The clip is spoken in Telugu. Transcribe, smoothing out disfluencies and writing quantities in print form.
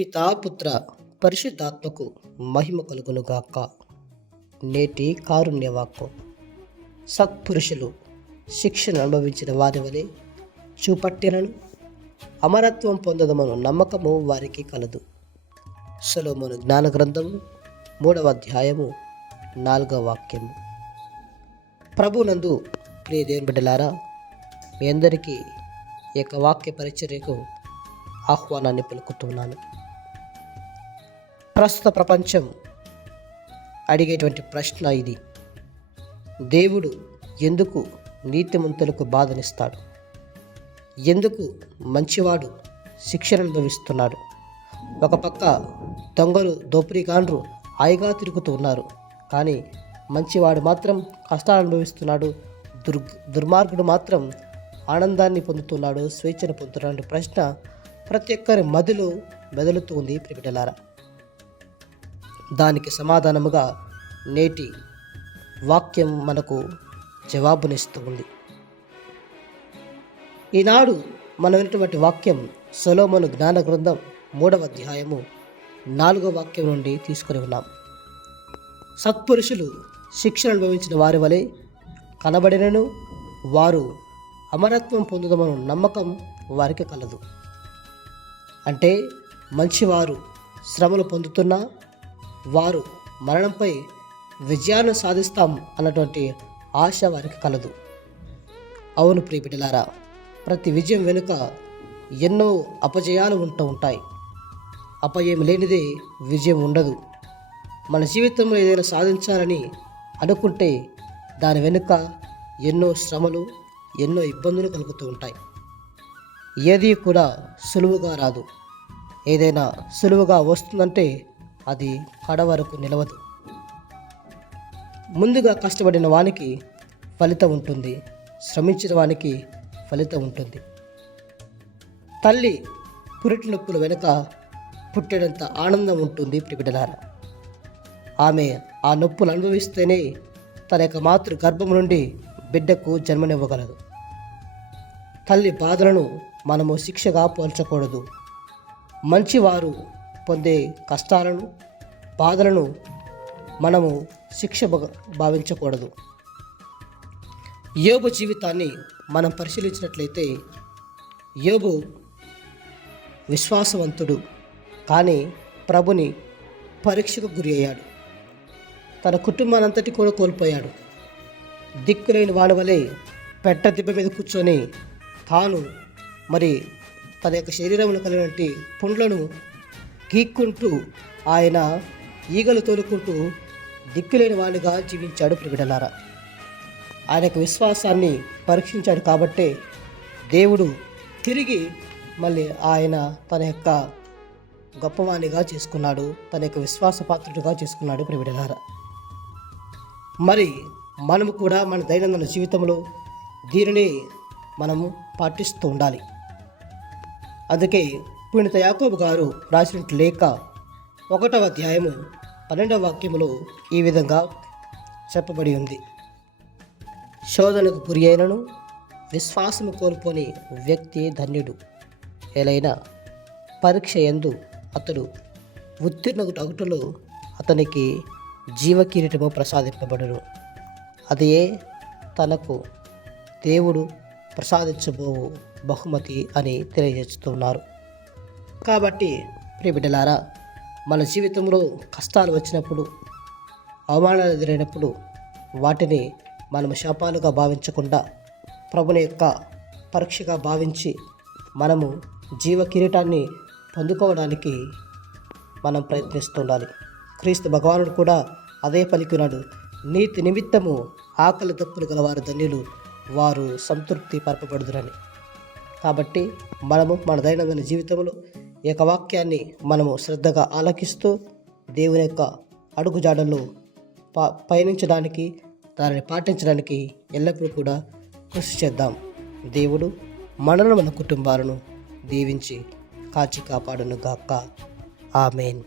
పితా పుత్ర పరిశుద్ధాత్మకు మహిమ కలుగునుగాక. నేటి కారుణ్యవాక్కు. సత్పురుషులు శిక్షను అనుభవించిన వారి వలె చూపట్టినను అమరత్వం పొందదమను నమ్మకము వారికి కలదు. సొలొమోను జ్ఞాన గ్రంథము 3వ అధ్యాయము 4వ వాక్యము. ప్రభునందు ప్రియ దేవుని బిడ్డలారా, మీ అందరికీ ఈ యొక్క వాక్య పరిచర్యకు ఆహ్వానాన్ని పలుకుతున్నాను. ప్రస్తుత ప్రపంచం అడిగేటువంటి ప్రశ్న ఇది: దేవుడు ఎందుకు నీతిమంతులకు బాధనిస్తాడు? ఎందుకు మంచివాడు శిక్షను అనుభవిస్తున్నాడు? ఒక పక్క దొంగలు దోపిడీగాండ్రు హాయిగా తిరుగుతూ ఉన్నారు, కానీ మంచివాడు మాత్రం కష్టాలు అనుభవిస్తున్నాడు. దుర్మార్గుడు మాత్రం ఆనందాన్ని పొందుతున్నాడు, స్వేచ్ఛను పొందుతున్నాడు. ప్రశ్న ప్రతి ఒక్కరి మదిలో మెదులుతూ ఉంది ప్రియబిడ్డలారా. దానికి సమాధానముగా నేటి వాక్యం మనకు జవాబునిస్తూ ఉంది. ఈనాడు మనం విన్నటువంటి వాక్యం సొలొమోను జ్ఞాన గ్రంథం 3వ అధ్యాయము 4వ వాక్యం నుండి తీసుకుని ఉన్నాం. సత్పురుషులు శిక్షను అనుభవించిన వారి వలె కనబడినను వారు అమరత్వం పొందుదమను నమ్మకం వారికి కలదు. అంటే మంచివారు శ్రమలు పొందుతున్నా వారు మరణంపై విజయాన్ని సాధిస్తాం అన్నటువంటి ఆశ వారికి కలదు. అవును ప్రియబిడ్డలారా, ప్రతి విజయం వెనుక ఎన్నో అపజయాలు ఉంటాయి. అపజయం లేనిదే విజయం ఉండదు. మన జీవితంలో ఏదైనా సాధించాలని అనుకుంటే దాని వెనుక ఎన్నో శ్రమలు, ఎన్నో ఇబ్బందులు కలుగుతూ ఉంటాయి. ఏది కూడా సులువుగా రాదు. ఏదైనా సులువుగా వస్తుందంటే అది కడ వరకు నిలవదు. ముందుగా కష్టపడిన వానికి ఫలితం ఉంటుంది, శ్రమించిన వానికి ఫలితం ఉంటుంది. తల్లి పురిటి నొప్పుల వెనుక పుట్టేటంత ఆనందం ఉంటుంది ప్రియబిడ్డలారా. ఆమె ఆ నొప్పులు అనుభవిస్తేనే తన యొక్క మాతృ గర్భం నుండి బిడ్డకు జన్మనివ్వగలదు. తల్లి బాధలను మనము శిక్షగా పోల్చకూడదు. మంచివారు పొందే కష్టాలను, బాధలను మనము శిక్ష భావించకూడదు. యోబు జీవితాన్ని మనం పరిశీలించినట్లయితే యోబు విశ్వాసవంతుడు, కానీ ప్రభుని పరీక్షకు గురి అయ్యాడు. తన కుటుంబానంతటి కూడా కోల్పోయాడు. దిక్కులేని వాడి వలె పెట్ట దిబ్బ మీద కూర్చొని తాను తన యొక్క శరీరంలో కలిగినటువంటి పుండ్లను గీక్కుంటూ ఆయన ఈగలు తోలుకుంటూ దిక్కులేని వాడిగా జీవించాడు ప్రియబిడ్డలారా. ఆయన యొక్క విశ్వాసాన్ని పరీక్షించాడు కాబట్టే దేవుడు తిరిగి మళ్ళీ ఆయన తన యొక్క గొప్పవాణిగా చేసుకున్నాడు, తన యొక్క విశ్వాసపాత్రుడిగా చేసుకున్నాడు ప్రియబిడ్డలారా. మనము కూడా మన దైనందిన జీవితంలో దీనిని మనము పాటిస్తూ ఉండాలి. అందుకే పునీత యాకోబు గారు రాసిన లేఖ 1వ అధ్యాయము 12వ వాక్యములో ఈ విధంగా చెప్పబడి ఉంది: శోధనకు గురి అయినను విశ్వాసము కోల్పోని వ్యక్తి ధన్యుడు. ఎలైనా పరీక్ష యందు అతడు ఉత్తీర్ణుడగుటలో అతనికి జీవకిరీటము ప్రసాదింపబడును. అదే తనకు దేవుడు ప్రసాదించబోవు బహుమతి అని తెలియజేస్తున్నారు. కాబట్టి ప్రియబిడ్డలారా, మన జీవితంలో కష్టాలు వచ్చినప్పుడు, అవమానాలు ఎదురైనప్పుడు వాటిని మనము శాపాలుగా భావించకుండా ప్రభుని యొక్క పరీక్షగా భావించి మనము జీవ కిరీటాన్ని పొందుకోవడానికి మనం ప్రయత్నిస్తుండాలి. క్రీస్తు భగవానుడు కూడా అదే పలికినాడు: నీతి నిమిత్తము ఆకలి దప్పులు గలవారు ధన్యులు, వారు సంతృప్తి పరపబడుదురని. కాబట్టి మనము మన దైనందిన జీవితంలో ఈ యొక్క వాక్యాన్ని మనము శ్రద్ధగా ఆలకిస్తూ దేవుని యొక్క అడుగుజాడల్లో పయనించడానికి, దానిని పాటించడానికి ఎల్లప్పుడూ కూడా కృషి చేద్దాం. దేవుడు మనను, మన కుటుంబాలను దీవించి కాచి కాపాడును గాక. ఆమేన్.